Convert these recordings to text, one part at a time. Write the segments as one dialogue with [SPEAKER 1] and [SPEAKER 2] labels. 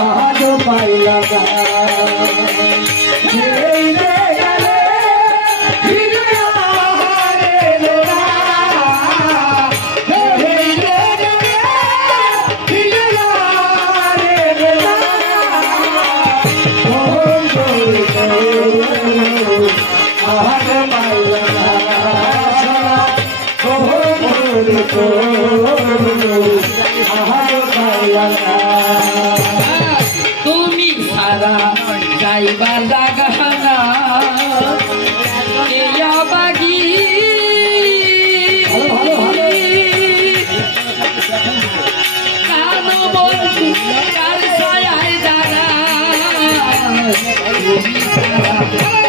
[SPEAKER 1] আজ পাইলা
[SPEAKER 2] তুমি সারা যাইবার জাগানা বাগি কার সায় জানা তুমি সারা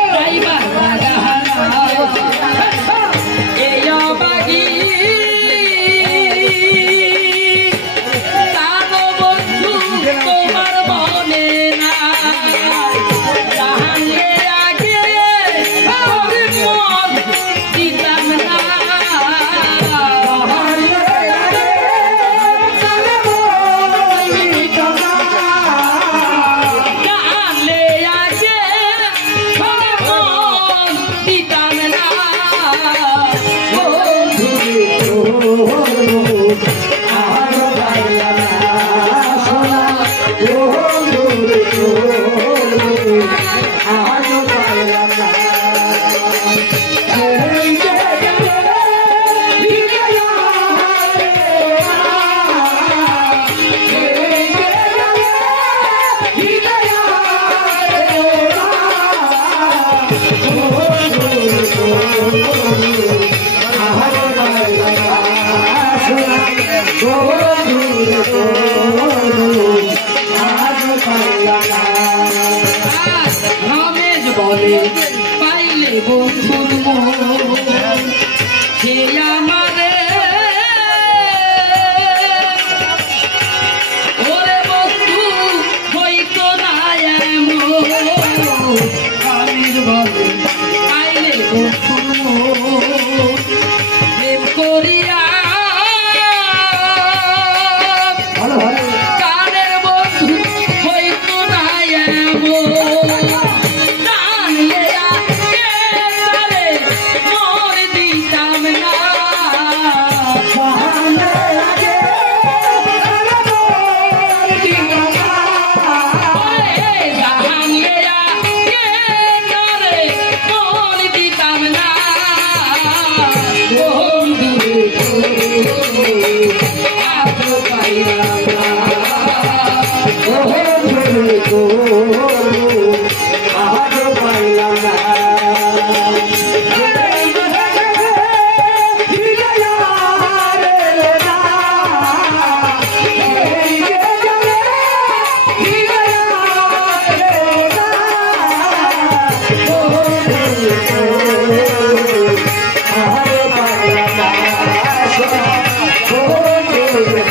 [SPEAKER 2] রমেশ বলে পাইলে বন্ধু